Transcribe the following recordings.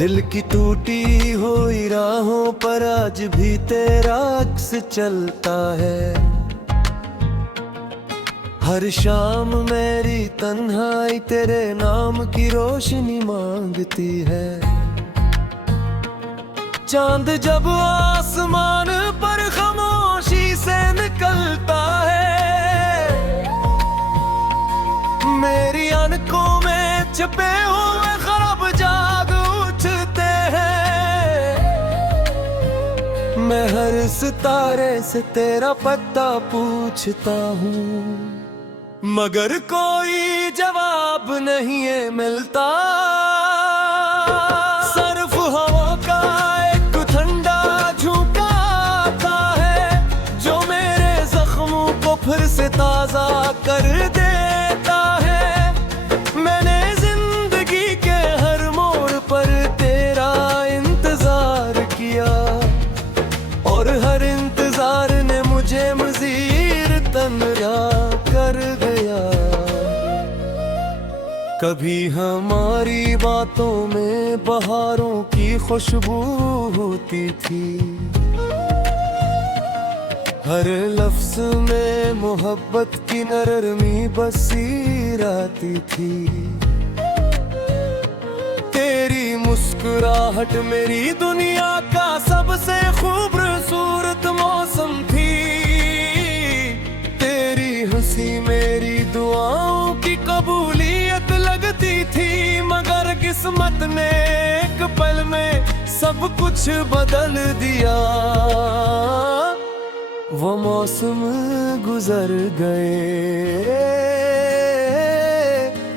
दिल की टूटी हुई राहों पर आज भी तेरा अक्स चलता है। हर शाम मेरी तन्हाई तेरे नाम की रोशनी मांगती है। चांद जब आसमान पर खामोशी से निकलता है, मेरी आंखों में छुपे हुए ख्वाब जाग उठते हैं। मैं हर सितारे से तेरा पता पूछता हूँ, मगर कोई जवाब नहीं है मिलता। सिर्फ हवा का एक ठंडा झोंका आता है, जो मेरे जख्मों को फिर से ताजा कर देता है। मैंने जिंदगी के हर मोड़ पर तेरा इंतजार किया, और हर इंतजार ने मुझे मज़ीद तन्हा कर गया। कभी हमारी बातों में बहारों की खुशबू होती थी, हर लफ्ज में मोहब्बत की नरमी बसी रहती थी। तेरी मुस्कुराहट मेरी दुनिया का सबसे खूबसूरत मौसम थी। तेरी हंसी मेरी दुआओं की कबूलियत लगती थी, मगर किस्मत ने एक पल में सब कुछ बदल दिया। वो मौसम गुजर गए,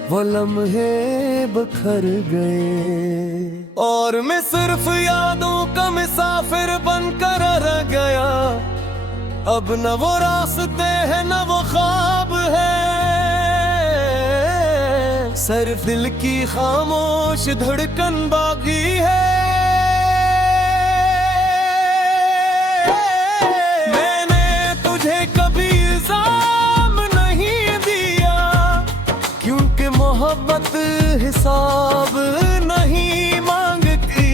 वो लम्हे बखर गए, और मैं सिर्फ यादों का मुसाफिर बनकर रह गया। अब न वो रास्ते हैं न वो ख्वाब है, सिर्फ दिल की खामोश धड़कन बाकी है। मैंने तुझे कभी इल्जाम नहीं दिया, क्योंकि मोहब्बत हिसाब नहीं मांगती,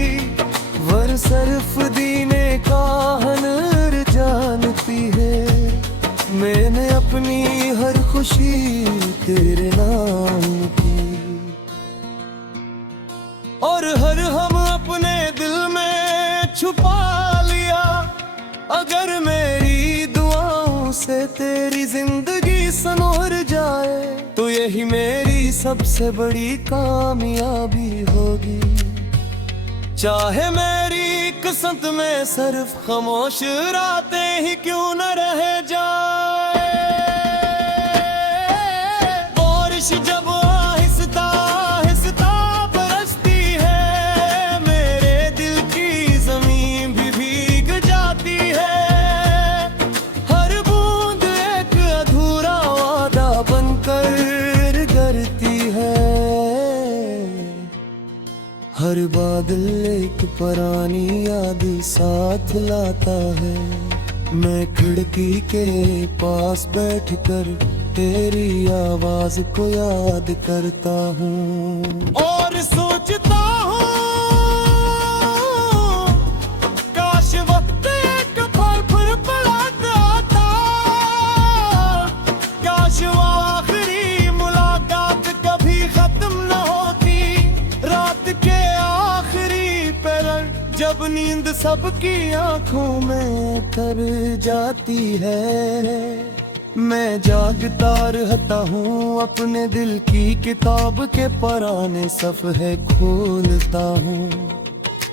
वर सिर्फ दीने का हुनर जानती है। मैंने अपनी हर खुशी तेरे नाम की, और हर हम अपने दिल में छुपा लिया। अगर मेरी दुआओं से तेरी जिंदगी संवर जाए, तो यही मेरी सबसे बड़ी कामयाबी होगी। चाहे मेरी किस्मत में सिर्फ खामोश रातें ही क्यों न रह जाए। बारिश जब आहिस्ता आहिस्ता बरसती है, मेरे दिल की जमीन भी भीग जाती है। हर बूंद एक अधूरा वादा बनकर गिरती है, हर बादल एक पुरानी याद साथ लाता है। मैं खिड़की के पास बैठकर तेरी आवाज को याद करता हूँ, और सोचता हूँ काश वक्त एक पल फिर पलट आता। काश वो आखिरी मुलाकात कभी खत्म न होती, रात के आखिरी पहर जब नींद सबकी आंखों में तर जाती है। मैं जागता रहता हूँ, अपने दिल की किताब के पराने सफ़े खोलता हूँ।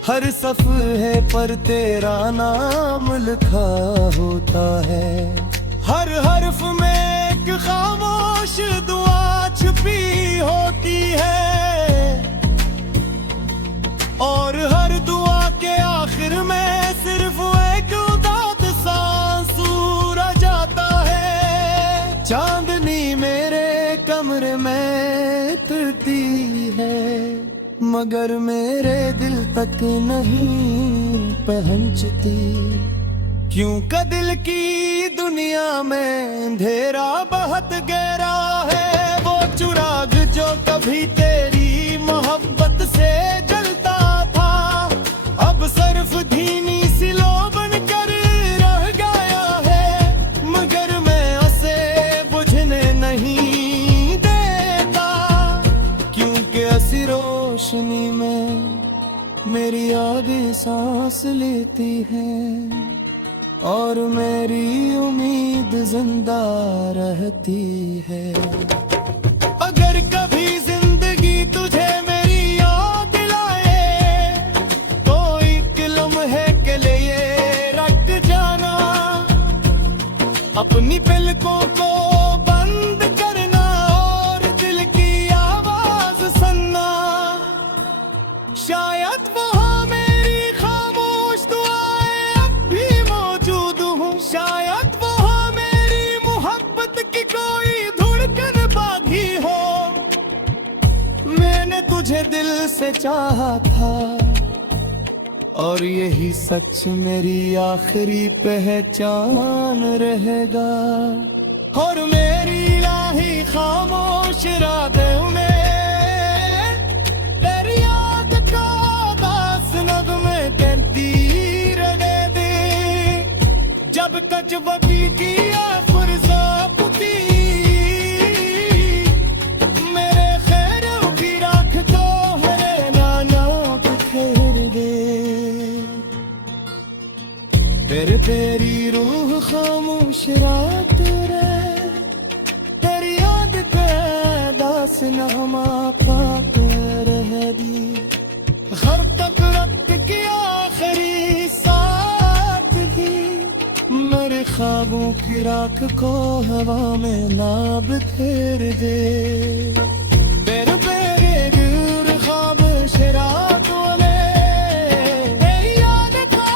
हर सफ़े पर तेरा नाम लिखा होता है, हर हर्फ में एक खामोश दुआ छुपी होती है, और हर दुआ के आखिर में सिर्फ एक उदास सांसू रह जाता है। चांदनी मेरे कमरे में उतरती है, मगर मेरे दिल तक नहीं पहुंचती। क्यों का दिल की दुनिया में अंधेरा बहुत गहरा है। वो चिराग जो कभी तेरी मोहब्बत से जलता था, मेरी यादें सांस लेती हैं और मेरी उम्मीद जिंदा रहती है। अगर कभी जिंदगी तुझे मेरी याद दिलाए तो एक लम्हे के लिए रख जाना, अपनी पलकों को बंद करना और दिल की आवाज सुनना। शायद वहाँ मेरी खामोश दुआएं अब भी मौजूद हूँ, शायद वहाँ मेरी मोहब्बत की कोई धड़कन बाकी हो। मैंने तुझे दिल से चाहा था और यही सच मेरी आखिरी पहचान रहेगा। और मेरी इलाही खामोश रातों में तेरी याद का दास नग़्मे कहती रहेगी। जब कजबी की फुर्सत मेरे खैरों की राख तो हरे नाना बिखेर दे। फिर तेरी रूह खामोश रात रहे, तेरी याद पे दास नग़्मा पाक रह दी। घर तक वक्त की आखिरी साथ भी मेरे ख्वाबों की राख को हवा में ना बिखेर दे। मेरे मेरे दूर ख्वाब शरातों में तेरी याद का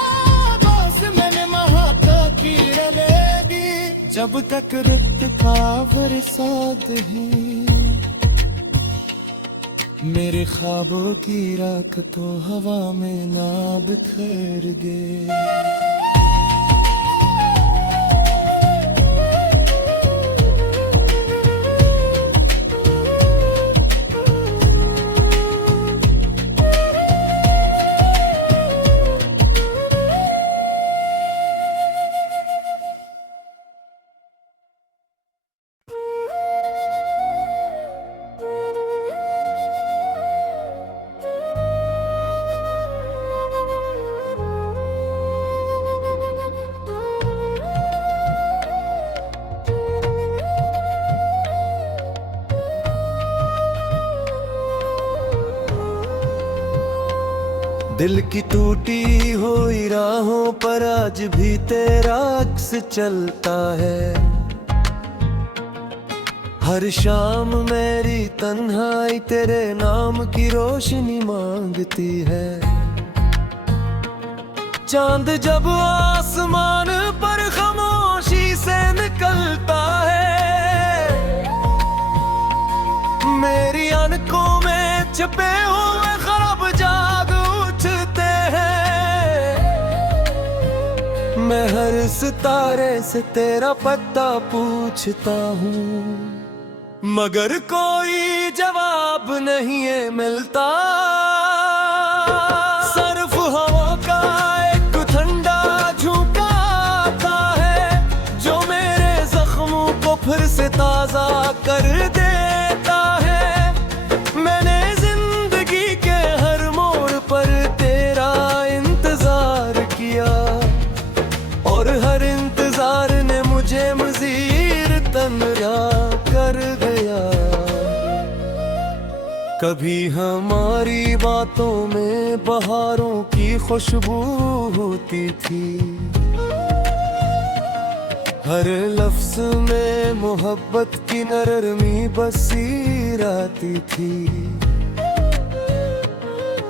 बस मैंने महका की रहेगी। जब तक रुत का फरसाद है मेरे ख्वाबों की राख तो हवा में ना बिखेर दे। दिल की टूटी हुई राहों पर आज भी तेरा अक्स चलता है। हर शाम मेरी तन्हाई तेरे नाम की रोशनी मांगती है। चांद जब आसमान पर खामोशी से निकलता है, मेरी आंखों में छुपे हुए ख्वाब जाग उठते हैं। मैं हर सितारे से तेरा पता पूछता हूँ मगर कोई जवाब नहीं है मिलता। सिर्फ हवा का एक ठंडा झोंका आता है जो मेरे जख्मों को फिर से ताजा कर देता है। मैंने जिंदगी के हर मोड़ पर तेरा इंतजार किया और हर इंतजार ने मुझे मज़ीद तन्हा कर गया। कभी हमारी बातों में बहारों की खुशबू होती थी, हर लफ्ज में मोहब्बत की नरमी बसी रहती थी।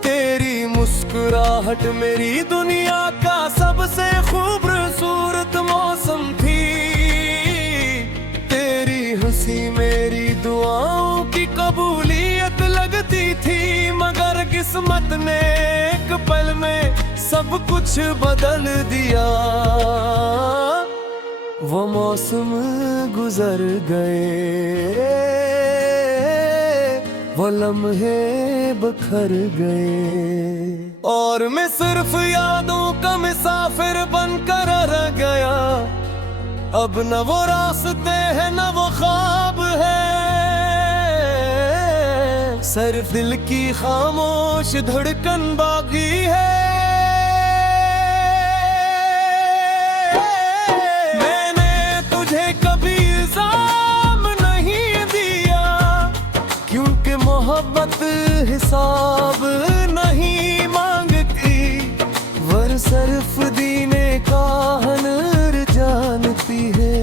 तेरी मुस्कुराहट मेरी दुनिया का सबसे खूबसूरत मौसम थी। तेरी हंसी मेरी दुआओं की कबूलियत लगती थी। मगर किस्मत ने एक पल में सब कुछ बदल दिया। वो मौसम गुजर गए, वो लम्हे बखर गए और मैं सिर्फ यादों का मुसाफिर बनकर रह गया। अब न वो रास्ते हैं न वो ख्वाब है, सिर्फ दिल की खामोश धड़कन बाकी है। मैंने तुझे कभी इल्जाम नहीं दिया, क्योंकि मोहब्बत हिसाब नहीं मांगती, वर सिर्फ दीने का हुनर जानती है।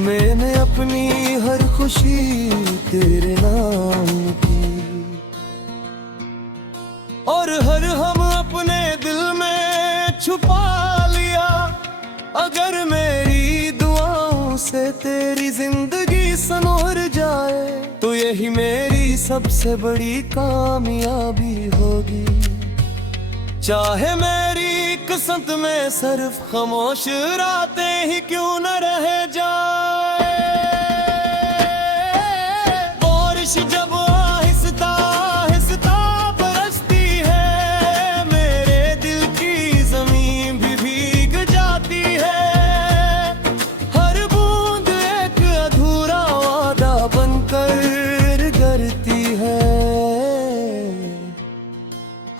मैंने अपनी हर खुशी तेरे नाम की, और हर हम अपने दिल में छुपा लिया। अगर मेरी दुआओं से तेरी जिंदगी संवर जाए, तो यही मेरी सबसे बड़ी कामयाबी होगी। चाहे मेरी किस्मत में सिर्फ खामोश रातें ही क्यों न रह जाए। बारिश जब आहिस्ता आहिस्ता बरसती है, मेरे दिल की जमीन भी भीग जाती है। हर बूंद एक अधूरा वादा बनकर गिरती है।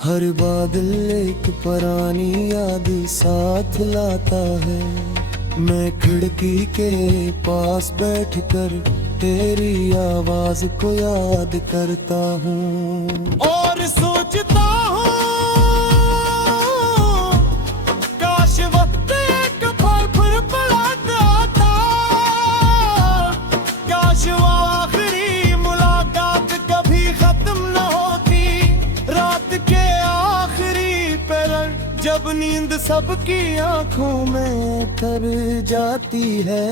हर बादल एक पुरानी याद साथ लाता है। मैं खिड़की के पास बैठकर तेरी आवाज को याद करता हूँ और सोचता हूँ, काश वक्त एक पल फिर पलट आता। काश वो आखिरी मुलाकात कभी खत्म न होती। रात के जब नींद सबकी आंखों में तर जाती है,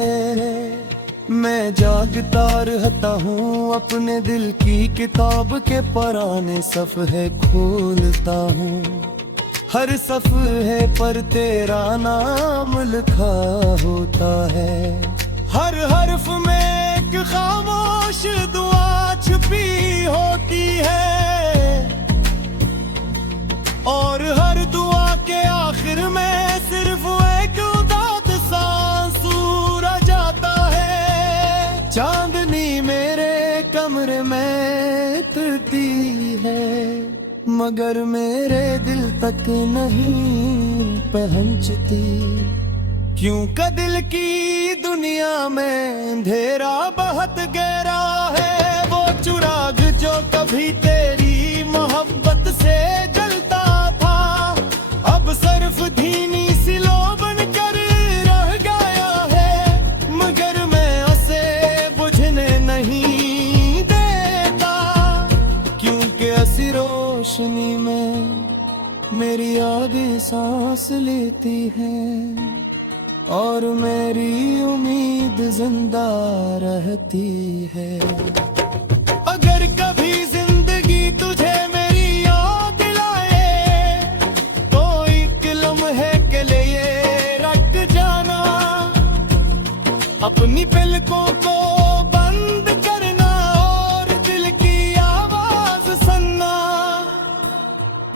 मैं जागता रहता हूँ, अपने दिल की किताब के पुराने सफ़े खोलता हूँ। हर सफ़े पर तेरा नाम लिखा होता है। हर हर्फ में एक खामोश दुआ छुपी होती है, और हर दुआ के आखिर में सिर्फ एक उदास सांसू रह जाता है। चांदनी मेरे कमरे में उतरती है, मगर मेरे दिल तक नहीं पहुंचती। क्यों का दिल की दुनिया में अंधेरा बहुत गहरा है। वो चिराग जो कभी तेरी मोहब्बत से जलता था, अब सिर्फ धीमी सी लो बनकर रह गया है। मगर मैं उसे बुझने नहीं देता, क्योंकि ऐसी रोशनी में मेरी आगे सांस लेती है, और मेरी उम्मीद जिंदा रहती है। अगर कभी जिंदगी तुझे मेरी याद दिलाए, तो एक लम्हे के लिए रख जाना। अपनी पलकों को बंद करना और दिल की आवाज सुनना।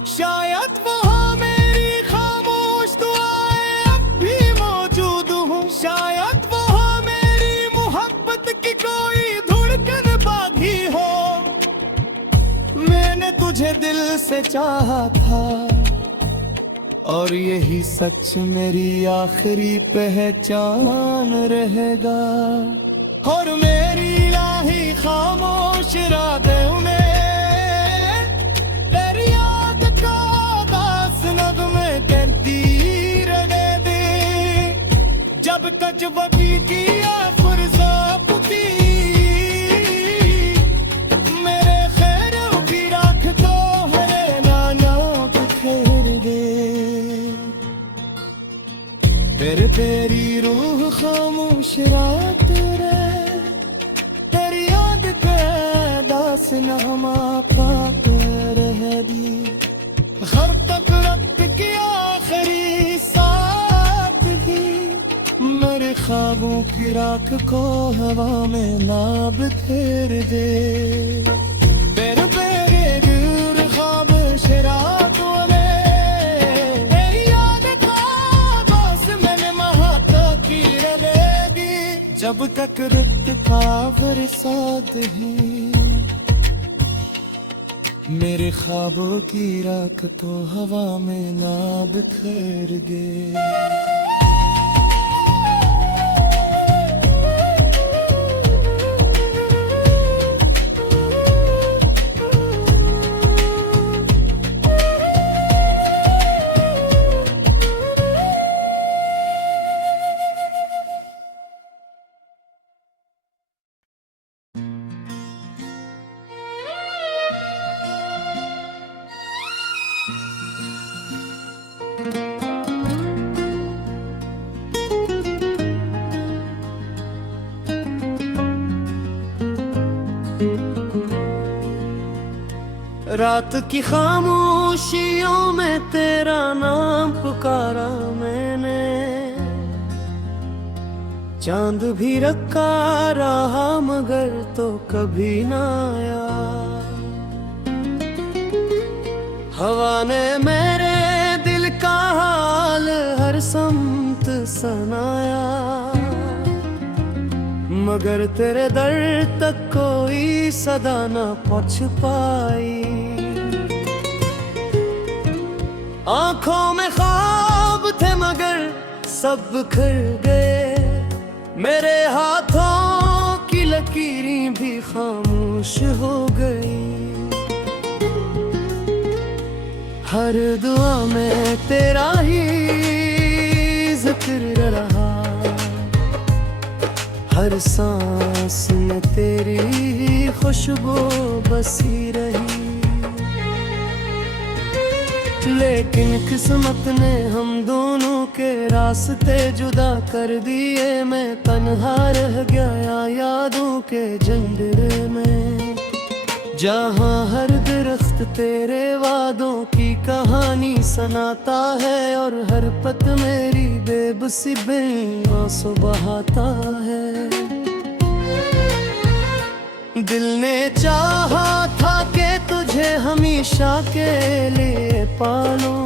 शायद वहाँ मेरी खामोश दुआएं अब भी मौजूद हूँ। शायद वहाँ मेरी मोहब्बत की कोई धड़कन बाकी हो। मैंने तुझे दिल से चाहा था, और यही सच मेरी आखिरी पहचान रहेगा। और मेरी इलाही खामोश रातों में तेरी याद का दास नगमे कहती रहे दे। जब कजबी किया फुर्सत की, मेरे खैर भी रख दो हरे नाना बिखेर दे। फिर तेरी रूह खामोश रात रहे, तेरी याद के दास नगमा पाक रह दी। घर तक रक्त की आखिरी साथ भी, मेरे ख्वाबों की राख को हवा में ना बिखेर दे। तेरे मेरे दूर ख्वाब शराबों में तेरी याद का बस मैंने महाता की रहेगी। जब तक रुत का फरसाद है, मेरे ख्वाबों की राख तो हवा में ना बिखर गए। रात की खामोशियों में तेरा नाम पुकारा मैंने, चांद भी रखा रहा मगर तो कभी ना आया। हवा ने मेरे दिल का हाल हर समत सुनाया, मगर तेरे दर तक कोई सदा न पहुंच पाई। आंखों में ख्वाब थे मगर सब बिखर गए, मेरे हाथों की लकीरें भी खामोश हो गई। हर दुआ में तेरा ही जिक्र रहा, हर सांस में तेरी खुशबू बसी रही। लेकिन किस्मत ने हम दोनों के रास्ते जुदा कर दिए। मैं तन्हा रह गया यादों के जंगले में, जहाँ हर दरख्त तेरे वादों की कहानी सुनाता है और हर पत मेरी बेबसी बिन आंसू बहाता है। दिल ने चाहा था कि तुझे हमेशा के लिए पालूं,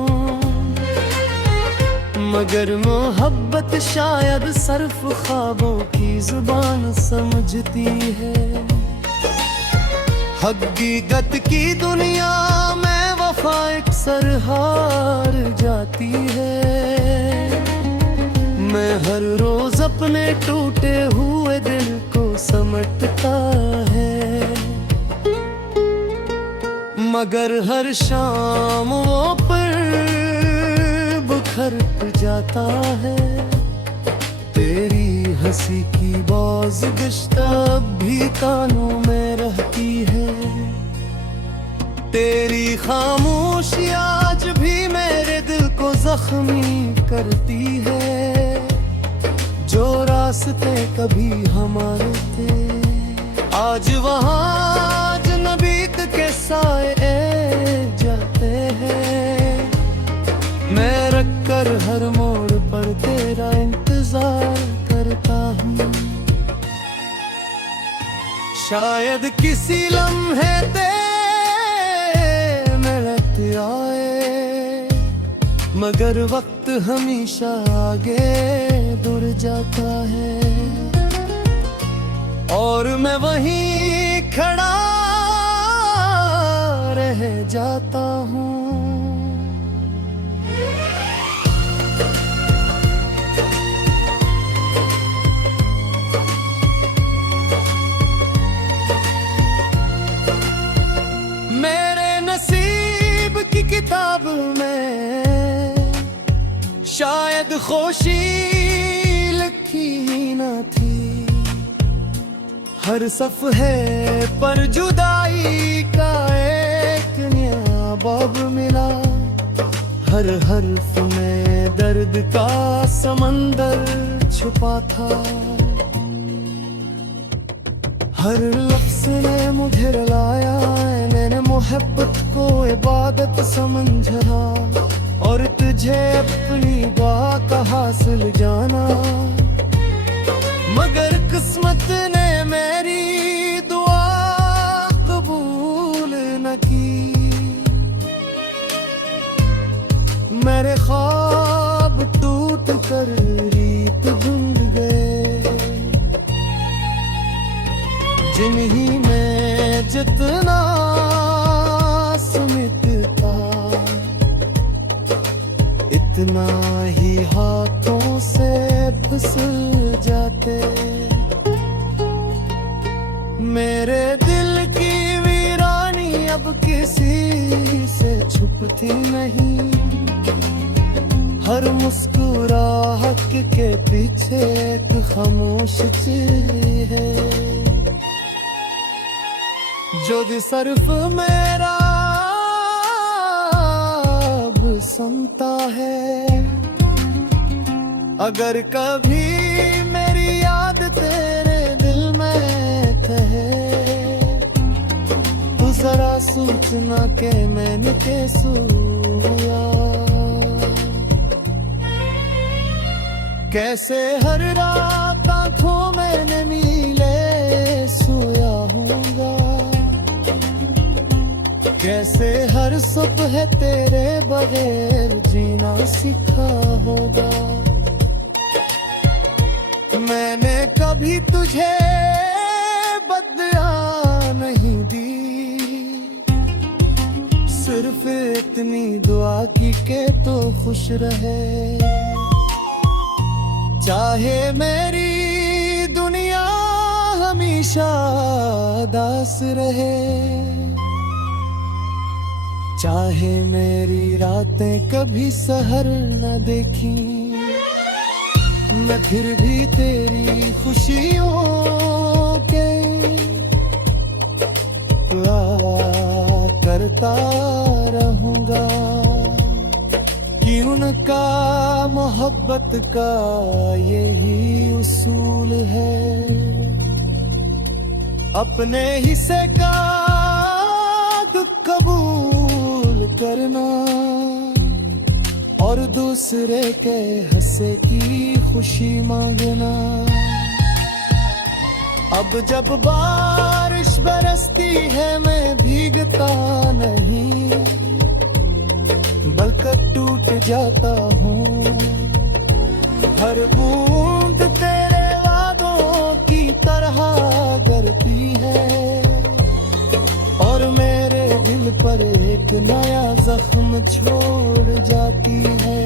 मगर मोहब्बत शायद सिर्फ ख्वाबों की जुबान समझती है। हकीकत की दुनिया में वफा अक्सर हार जाती है। मैं हर रोज अपने टूटे हुए दिल को समटता है, मगर हर शाम वो पर बिखर जाता है। तेरी हंसी की बाज़गिश्त अब भी कानों में रहती है, तेरी खामोशी आज भी मेरे दिल को जख्मी करती है। जो रास्ते कभी हमारे थे आज वहाँ अजनबी के साए जाते हैं। मैं रख कर हर मोड़ पर तेरा इंतजार करता हूँ, शायद किसी लम्हे मिलत आए, मगर वक्त हमेशा आगे दूर जाता है और मैं वहीं खड़ा रह जाता हूँ। मेरे नसीब की किताब में शायद खुशी लिखी ही न थी, हर सफ़हे पर जुदाई का एक नया बाब मिला। हर हर्फ में दर्द का समंदर छुपा था, हर लफ्ज़ ने मुझे रुलाया। मैंने मोहब्बत को इबादत समझा और तुझे अपनी बात हासिल जाना, मगर किस्मत ने मेरी दुआ कबूल न की। मेरे ख्वाब टूट कर रीत ढूंढ गए, जिन्हीं में जितना कितना ही हाथों से फिसल जाते। मेरे दिल की वीरानी अब किसी से छुपती नहीं। हर मुस्कुराहट के पीछे एक खामोश चीज है। जो सिर्फ मेरा अब सुनता है। अगर कभी मेरी याद तेरे दिल में कहे तो जरा सोचना के मैंने के सोया। कैसे हर रात आंखों मैंने मिले सोया हूँगा। कैसे हर सुबह तेरे बगैर जीना सीखा होगा। मैंने कभी तुझे बदला नहीं दी। सिर्फ इतनी दुआ की के तो खुश रहे। चाहे मेरी दुनिया हमेशा दास रहे। चाहे मेरी रातें कभी सहर न देखी। मैं फिर भी तेरी खुशियों के दुआ करता रहूंगा। कि उनका मोहब्बत का यही उसूल है। अपने हिस्से का दुख कबूल करना और दूसरे के हिस्से की खुशी मांगना। अब जब बारिश बरसती है मैं भीगता नहीं बल्कि टूट जाता हूँ। हर बूंद तेरे वादों की तरह गिरती है और मेरे दिल पर एक नया जख्म छोड़ जाती है।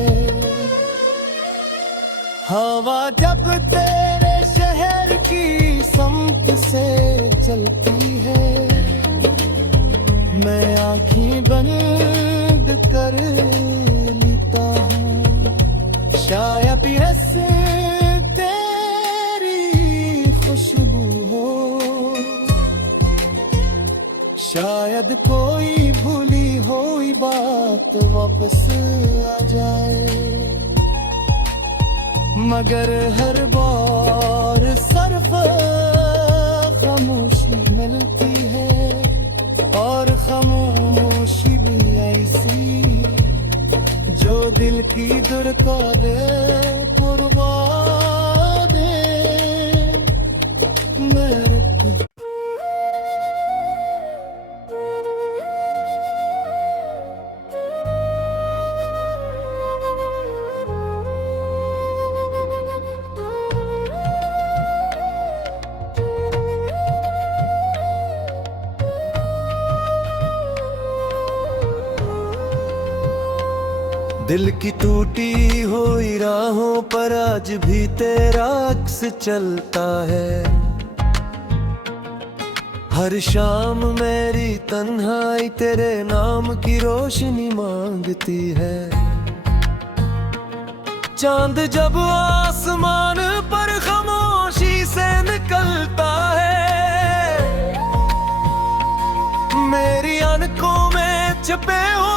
हवा जब तेरे शहर की समत से चलती है मैं आँखें बंद कर लेता हूँ। शायद ऐसे तेरी खुशबू हो। शायद कोई भूली हुई बात वापस आ जाए। मगर हर बार सिर्फ खामोशी मिलती है और खामोशी भी ऐसी जो दिल की धड़का दे कुर्बा दे मेरे को। दिल की टूटी हुई राहों पर आज भी तेरा अक्स चलता है। हर शाम मेरी तन्हाई तेरे नाम की रोशनी मांगती है। चांद जब आसमान पर खामोशी से निकलता है मेरी आंखों में छुपे हो